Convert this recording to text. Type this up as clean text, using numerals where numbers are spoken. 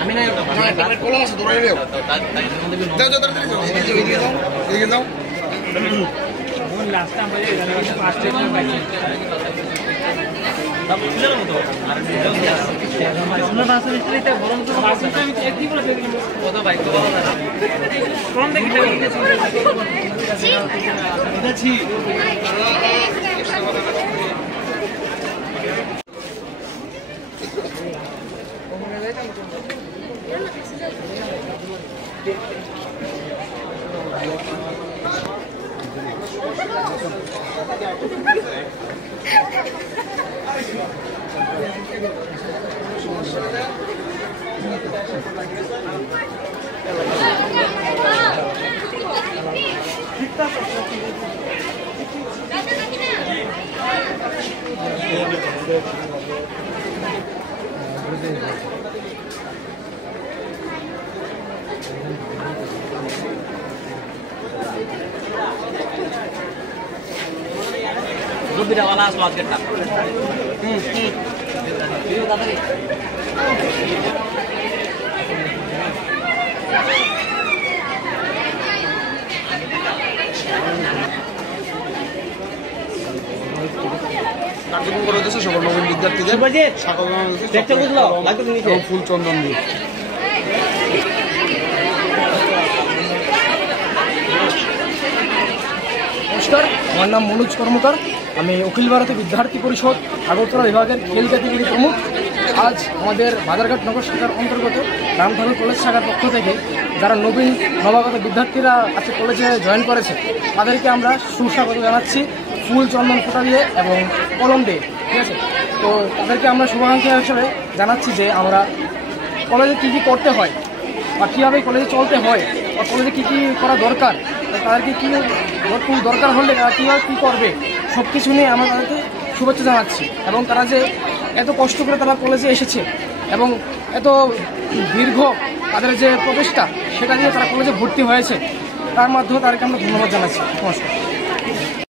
আমি না কলম আছে ধরে নিও দাও দাও দাও এদিকে দাও লাস্ট আমরা ফার্স্ট টাইম বাইক সব ছিল না তো আর আমরা বাসে নিতে গরম তো বাসে আমি একই বলে দেখলাম কত বাইক তো ভালো না কোন দেখি এটা ছি Beda wala slot kita. Video tadi. কার্যক্রম করে দিয়েছে সকল নবীন বিদ্যার্থীদের দেখতে বুঝলো লাগতো নিচে ফুল চন্দন দিয়ে নমস্কার আমার নাম মনোজ কর্মকার আমি অখিল ভারতীয় বিদ্যার্থী পরিষদ আগরতলা বিভাগের খেল ক্যাটেগরি প্রমুখ আজ আমাদের বাজারঘাট নগর শাখার অন্তর্গত রামঠাকুর কলেজ শাখার পক্ষ থেকে যারা নবীন নবাগত বিদ্যার্থীরা আজকে কলেজে জয়েন করেছে তাদেরকে আমরা সুস্বাগত জানাচ্ছি ফুল চন্দন ফোঁটা দিয়ে এবং কলম দিয়ে ঠিক আছে তো তাদেরকে আমরা শুভাকাঙ্ক্ষী হিসেবে জানাচ্ছি যে আমরা কলেজে কী কী করতে হয় বা কীভাবে কলেজে চলতে হয় বা কলেজে কী কী করা দরকার তাদেরকে কী দরকার হলে তারা কীভাবে কী করবে সব কিছু নিয়ে আমরা তাদেরকে শুভেচ্ছা জানাচ্ছি এবং তারা যে এত কষ্ট করে তারা কলেজে এসেছে এবং এত দীর্ঘ তাদের যে প্রচেষ্টা সেটা দিয়ে তারা কলেজে ভর্তি হয়েছে তার মাধ্যমে তাদেরকে আমরা ধন্যবাদ জানাচ্ছি নমস্কার।